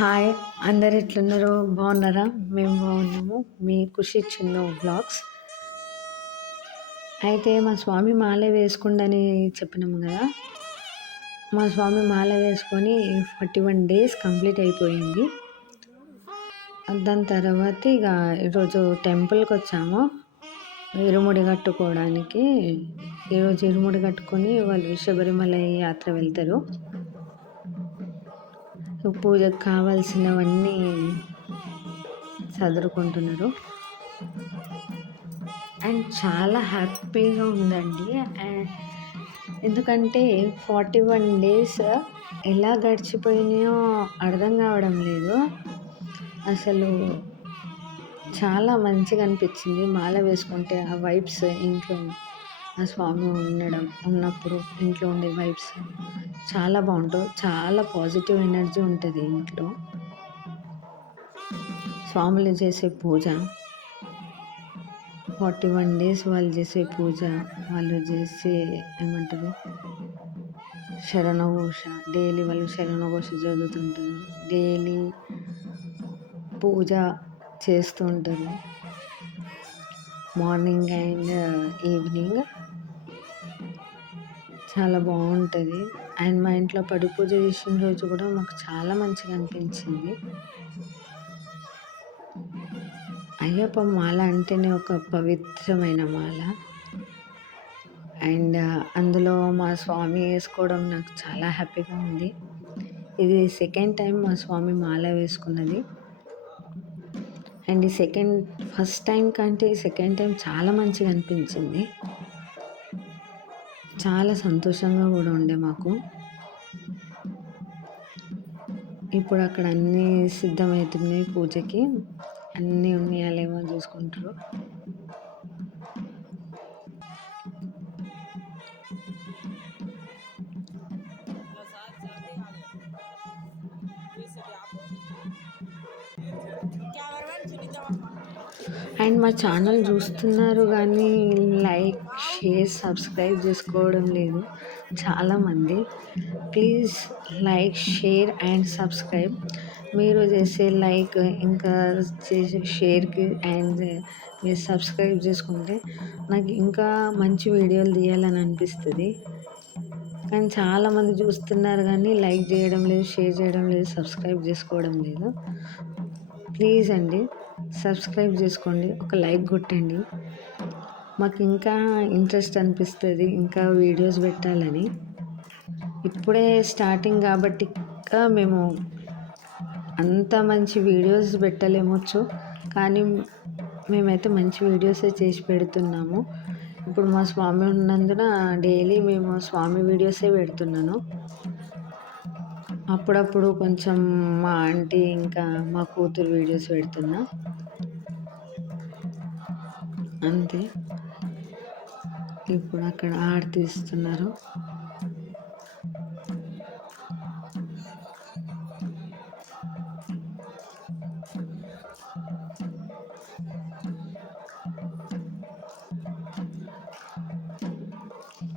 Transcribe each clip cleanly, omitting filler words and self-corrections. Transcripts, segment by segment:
Hi! అందరు ఎట్లున్నారు? బాగున్నారా? మేము బాగున్నాము. మీ ఖుషి చిన్ను వ్లాగ్స్. అయితే మా స్వామి మాల వేసుకోండని చెప్పినాము కదా! మా స్వామి మాల వేసుకొని 41 డేస్ కంప్లీట్ అయిపోయింది. దాని తర్వాత ఈరోజు టెంపుల్‌కొచ్చాము. ఇరుముడి కట్టుకోవడానికి. ఈరోజు ఇరుముడి కట్టుకొని వాళ్ళు శబరిమల యాత్ర వెళ్తారు. పూజకు కావాల్సినవన్నీ సదురుకుంటున్నారు. అండ్ చాలా హ్యాపీగా ఉందండి. ఎందుకంటే 41 డేస్ ఎలా గడిచిపోయినాయో అర్థం కావడం లేదు. అసలు చాలా మంచిగా అనిపించింది. మాల వేసుకుంటే ఆ వైబ్స్ ఇంట్లో ఆ స్వామి ఉన్నప్పుడు ఇంట్లో ఉండే వైబ్స్ చాలా బాగుంటాయి. చాలా పాజిటివ్ ఎనర్జీ ఉంటుంది ఇంట్లో. స్వాములు చేసే పూజ 41 డేస్ వాళ్ళు చేసే పూజ, వాళ్ళు చేసే ఏమంటారు శరణఘోష, డైలీ వాళ్ళు శరణఘోష చదువుతుంటారు. డైలీ పూజ చేస్తూ ఉంటారు మార్నింగ్ అండ్ ఈవినింగ్. చాలా బాగుంటుంది. అండ్ మా ఇంట్లో పడి పూజ చేసిన రోజు కూడా మాకు చాలా మంచిగా అనిపించింది. అయ్యప్ప మాల అంటేనే ఒక పవిత్రమైన మాల. అండ్ అందులో మా స్వామి వేసుకోవడం నాకు చాలా హ్యాపీగా ఉంది. ఇది సెకండ్ టైం మా స్వామి మాల వేసుకున్నది. అండ్ ఫస్ట్ టైం కంటే సెకండ్ టైం చాలా మంచిగా అనిపించింది. చాలా సంతోషంగా కూడా ఉండే మాకు. ఇప్పుడు అక్కడ అన్నీ సిద్ధమవుతున్నాయి పూజకి. అన్నీ ఉన్నాయా లేవో చూసుకుంటారు. అండ్ మా ఛానల్ చూస్తున్నారు కానీ లైక్, షేర్, సబ్స్క్రైబ్ చేసుకోవడం లేదు చాలామంది. Please like, share and subscribe. మీరు చేసే లైక్ ఇంకా చేసే షేర్కి అండ్ మీరు సబ్స్క్రైబ్ చేసుకుంటే నాకు ఇంకా మంచి వీడియోలు తీయాలని అనిపిస్తుంది. కానీ చాలామంది చూస్తున్నారు కానీ లైక్ చేయడం లేదు, షేర్ చేయడం లేదు, సబ్స్క్రైబ్ చేసుకోవడం లేదు. ప్లీజ్ అండి సబ్స్క్రైబ్ చేసుకోండి, ఒక లైక్ కొట్టండి. మాకు ఇంకా ఇంట్రెస్ట్ అనిపిస్తుంది ఇంకా వీడియోస్ పెట్టాలని. ఇప్పుడే స్టార్టింగ్ కాబట్టి ఇంకా మేము అంత మంచి వీడియోస్ పెట్టలేమొచ్చు, కానీ మేమైతే మంచి వీడియోసే చేసి పెడుతున్నాము. ఇప్పుడు మా స్వామి ఉన్నందున డైలీ మేము స్వామి వీడియోసే పెడుతున్నాను. అప్పుడప్పుడు కొంచెం మా ఆంటీ ఇంకా మా కూతురు వీడియోస్ పెడుతున్నా, అంతే. ఇప్పుడు అక్కడ తీస్తున్నారు.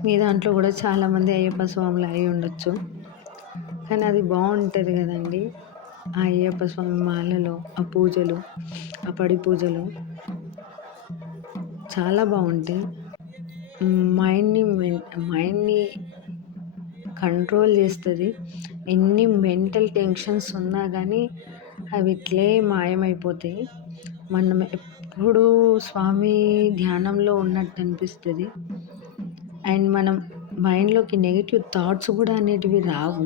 మీ దాంట్లో కూడా చాలామంది అయ్యప్ప స్వాములు అయి ఉండొచ్చు, కానీ అది బాగుంటుంది కదండి. ఆ అయ్యప్ప స్వామి మాలలో ఆ పూజలు, ఆ పడి పూజలు చాలా బాగుంటాయి. మైండ్ని కంట్రోల్ చేస్తుంది. ఎన్ని మెంటల్ టెన్షన్స్ ఉన్నా కానీ అవి ఇట్లే మాయమైపోతాయి. మనం ఎప్పుడూ స్వామి ధ్యానంలో ఉన్నట్టు అనిపిస్తుంది. అండ్ మనం మైండ్లోకి నెగిటివ్ థాట్స్ కూడా అనేటివి రావు.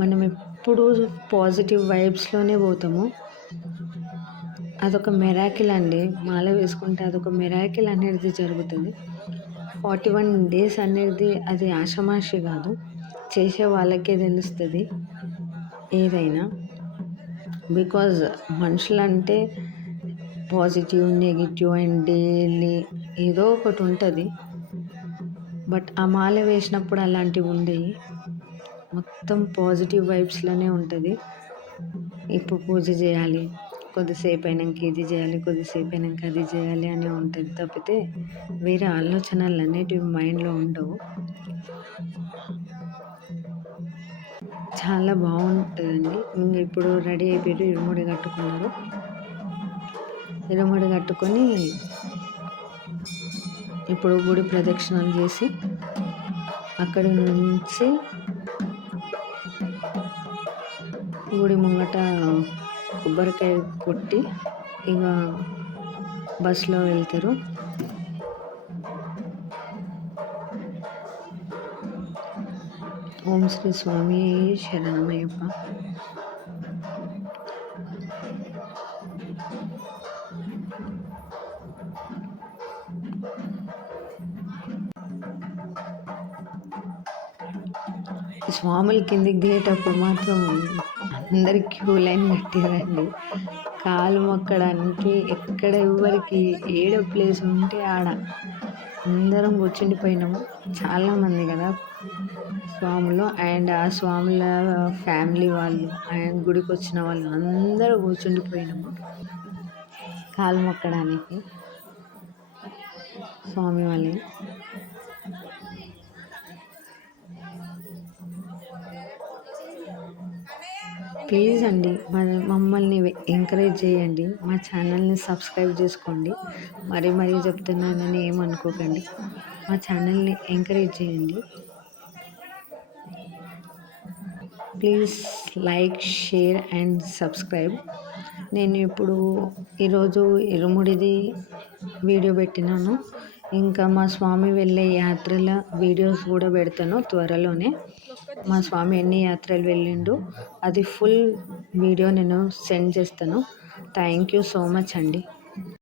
మనం ఎప్పుడూ పాజిటివ్ వైబ్స్లోనే పోతాము. అదొక మిరాకిల్ అండి. మాల వేసుకుంటే అదొక మిరాకిల్ అనేది జరుగుతుంది. 41 డేస్ అనేది అది ఆషామాషి కాదు. చేసే వాళ్ళకే తెలుస్తుంది ఏదైనా. బికాజ్ మనుషులంటే పాజిటివ్, నెగిటివ్ అండ్ డైలీ ఏదో ఒకటి ఉంటుంది. బట్ ఆ మాల వేసినప్పుడు అలాంటివి ఉండవు. మొత్తం పాజిటివ్ వైబ్స్లోనే ఉంటుంది. ఇప్పుడు పూజ చేయాలి, కొద్దిసేపు అయినాక ఇది చేయాలి, కొద్దిసేపు అయినాక అది చేయాలి అని ఉంటుంది తప్పితే వేరే ఆలోచనలు అనేటివి మైండ్లో ఉండవు. చాలా బాగుంటుందండి. ఇప్పుడు రెడీ అయిపోయారు, ఇరుముడి కట్టుకున్నారు. ఇరుముడి కట్టుకొని ఇప్పుడు గుడి ప్రదక్షిణలు చేసి అక్కడి నుంచి గుడి ముంగట కొబ్బరికాయ కొట్టి ఇక బస్సులో వెళ్తారు. ఓం శ్రీ స్వామి శరణమయ్యప్ప. స్వాములు కిందికి దిగేటప్పుడు మాత్రం అందరు క్యూ లైన్ కట్టారండి. కాలు మొక్కడానికి ఎక్కడ ఎవరికి ఏడో ప్లేస్ ఉంటే ఆడ అందరం కూర్చుండిపోయినాము. చాలామంది కదా స్వాములు, అండ్ ఆ స్వాముల ఫ్యామిలీ వాళ్ళు అండ్ గుడికి వచ్చిన వాళ్ళు అందరూ కూర్చుండిపోయినాము కాలు మొక్కడానికి స్వామి వాళ్ళని. ప్లీజ్ అండి మమ్మల్ని ఎంకరేజ్ చేయండి, మా ఛానల్ని సబ్స్క్రైబ్ చేసుకోండి. మరీ చెప్తున్నానని ఏమనుకోకండి, మా ఛానల్ని ఎంకరేజ్ చేయండి. Please like, share and subscribe. నేను ఇప్పుడు ఈరోజు ఇరుముడిది వీడియో పెట్టినాను. ఇంకా మా స్వామి వెళ్ళే యాత్రల వీడియోస్ కూడా పెడతాను త్వరలోనే. మా స్వామి ఎన్ని యాత్రలు వెళ్ళిండు అది ఫుల్ వీడియో నేను సెండ్ చేస్తాను. థ్యాంక్ యూ సో మచ్ అండి.